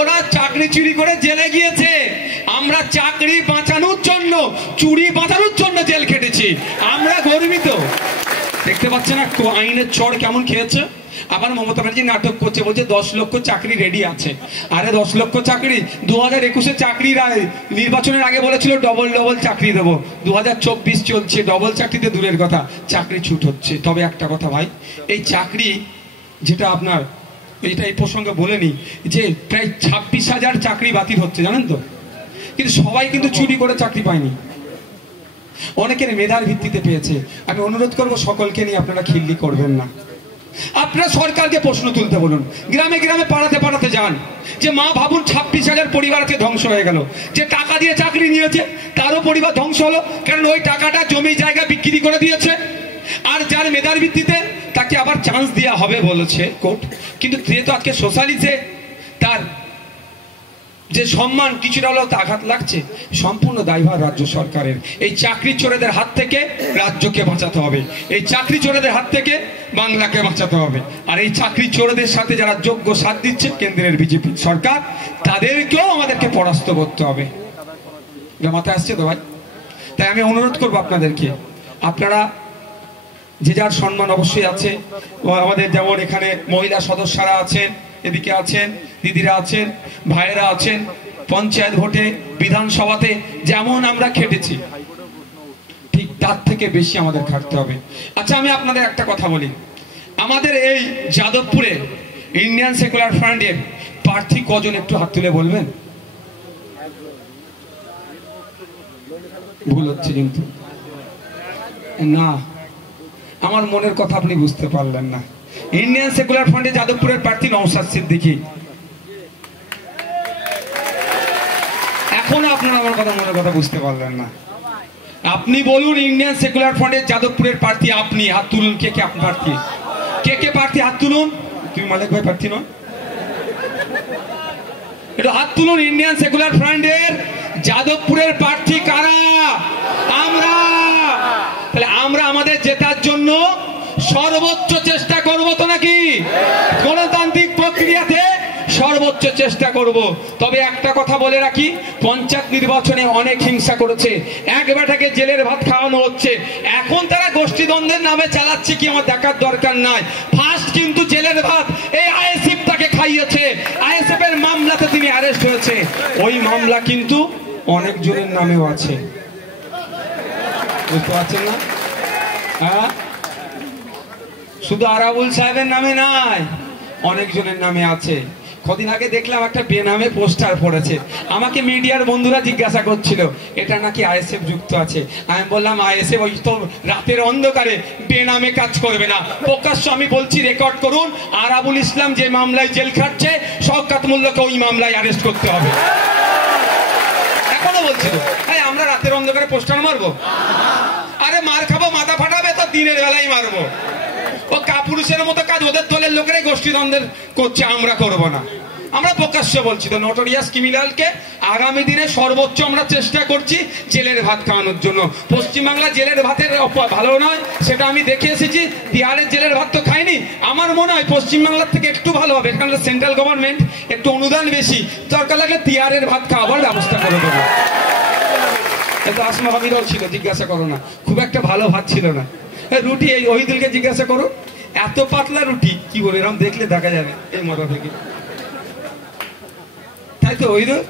ওরা চাকরি চুরি করে জেলে গিয়েছে, আমরা চাকরি বাঁচানোর জন্য, চুরি বাঁচানোর জন্য জেল খেটেছি। আমরা গর্বিত। দেখতে পাচ্ছেন না আইনের চড় কেমন খেয়েছে। আবার মমতা ব্যানার্জি নাটক করছে, বলছে 10 লক্ষ চাকরি রেডি আছে। আরে 10 লক্ষ চাকরি 2021-এ চাকরির নির্বাচনের আগে বলেছিল ডবল চাকরি দেবো। 2024 চলছে, ডবল চাকরিতে দূরের কথা, চাকরি ছুট হচ্ছে। তবে একটা কথা ভাই, এই চাকরি যেটা আপনার, এটা এই প্রসঙ্গে বলে নি যে প্রায় 26,000 চাকরি বাতিল হচ্ছে, জানেন তো। কিন্তু সবাই কিন্তু চুরি করে চাকরি পায়নি, অনেকের মেধার ভিত্তিতে পেয়েছে। আমি অনুরোধ করবো সকলকে নিয়ে আপনারা খিল্লি করবেন না। আপনারা সরকারকে প্রশ্ন তুলতে বলুন, গ্রামে গ্রামে পাড়াতে যান, যে মা ভাবুন 26,000 পরিবারকে ধ্বংস হয়ে গেল। যে টাকা দিয়ে চাকরি নিয়েছে তারও পরিবার ধ্বংস হলো, কারণ ওই টাকাটা জমি জায়গা বিক্রি করে দিয়েছে। আর যার মেধার ভিত্তিতে তাকে আবার চান্স দেওয়া হবে বলেছে কোর্ট, কিন্তু যেহেতু আজকে সোশ্যালিতে তার যে সম্মান কিছুটা হলেও আঘাত লাগছে, সম্পূর্ণ দায়ভার রাজ্য সরকারের। এই চাকরি চোরেদের হাত থেকে রাজ্যকে বাঁচাতে হবে, এই চাকরি চোরেদের হাত থেকে বাংলাকে বাঁচাতে হবে। আর এই চাকরি চোরেদের সাথে যারা যোগ্য সাথ দিচ্ছে কেন্দ্রের বিজেপি সরকার, তাদেরকেও আমাদেরকে পরাস্ত করতে হবে। এটা মাথায় আসছে তো ভাই? তাই আমি অনুরোধ করবো আপনাদেরকে, আপনারা যে যার সম্মান অবশ্যই আছে। আমাদের যেমন এখানে মহিলা সদস্যরা আছেন, এদিকে আছেন দিদিরা আছেন, ভাইয়েরা আছেন, পঞ্চায়েত ভোটে বিধানসভাতে যেমন আমরা খেটেছি, ঠিক তার থেকে বেশি আমাদের খাটতে হবে। আচ্ছা, আমি আপনাদের একটা কথা বলি, আমাদের এই যাদবপুরে ইন্ডিয়ান সেকুলার ফ্রন্টের প্রার্থী কজন একটু হাত তুলে বলবেন? ভুল হচ্ছে কিন্তু না, আমার মনের কথা আপনি বুঝতে পারলেন না। ইন্ডিয়ান সেকুলার ফ্রন্টে যাদবপুরের প্রার্থী নওশাদ সিদ্দিকী। এখনো আপনারা আমার কথা, মনের কথা বুঝতে পারলেন না। আপনি বলুন, ইন্ডিয়ান সেকুলার ফ্রন্টের যাদবপুরের প্রার্থী আপনি, হাত তুলুন। কে কে আপনার প্রার্থী? কে প্রার্থী? হাত তুলুন। তুমি মালিক ভাই প্রার্থী নয়? একটু হাত তুলুন। ইন্ডিয়ান সেকুলার ফ্রন্টের যাদবপুরের প্রার্থী কারা? আমরা। তাহলে আমরা আমাদের জেতার জন্য সর্বোচ্চ চেষ্টা করব তো নাকি? গণতান্ত্রিক প্রক্রিয়াতে সর্বোচ্চ চেষ্টা করব। তবে একটা কথা বলে রাখি, পঞ্চায়েত নির্বাচনে অনেক হিংসা করেছে, এক বেটাকে জেলের ভাত খাওয়ানো হচ্ছে। এখন তারা গোষ্ঠীদ্বন্দ্বের নামে চালাচ্ছে কি আমার দেখার দরকার নাই। ফার্স্ট কিন্তু জেলের ভাত এই আইএসএফ তাকে খাইয়েছে। আইএসএফ এর মামলাতে তিনি অ্যারেস্ট হয়েছে, ওই মামলা কিন্তু অনেক জনের নামেও আছে, বুঝতে পারছেন না? হ্যাঁ, শুধু আরাবুল সাহেবের নামে নাই, অনেক জনের নামে আছে। কদিন আগে দেখলাম একটা বেনামে পোস্টার পড়েছে, আমাকে মিডিয়ার বন্ধুরা জিজ্ঞাসা করছিল এটা নাকি আইএসএফ যুক্ত আছে। আমি বললাম আইএসএফ ওই তো রাতের অন্ধকারে বেনামে কাজ করবে না। প্রকাশ্য আমি বলছি, রেকর্ড করুন, আরাবুল ইসলাম যে মামলায় জেল খাটছে, শওকত মোল্লাকে ওই মামলায় অ্যারেস্ট করতে হবে। এখনো বলছিল আমরা রাতের অন্ধকারে পোস্টার মারবো? আরে মার খাবো, মাথা ফাটাবে তো দিনের বেলায় মারবো। ও কাপুরুষের মতো কাজ ওদের দলের লোকেরাই গোষ্ঠীদ্বন্দ্বের করছে, আমরা করব না। আমরা প্রকাশ্য বলছি তো, নোটোরিয়াস ক্রিমিনালকে আগামী দিনে সর্বোচ্চ আমরা চেষ্টা করছি জেলের ভাত খাওয়ানোর জন্য। পশ্চিমবাংলা জেলের ভাতের ভালো নয় সেটা আমি দেখে এসেছি, বিহারের জেলের ভাত তো খাইনি। আমার মনে হয় পশ্চিমবাংলার থেকে একটু ভালো হবে, এখানে সেন্ট্রাল গভর্নমেন্ট একটু অনুদান বেশি, দরকার লাগলে তিহারের ভাত খাওয়াবার ব্যবস্থা করে দেবো। এটা আসমা ভাবিরাও ছিল, জিজ্ঞাসা করো না, খুব একটা ভালো ভাত ছিল না। রুটি এই ওহিদুলকে জিজ্ঞাসা করো, এত পাতলা রুটি কি বলে, এরকম দেখলে দেখা যাবে এই মাথা থেকে, তাই তো ওহিদুল?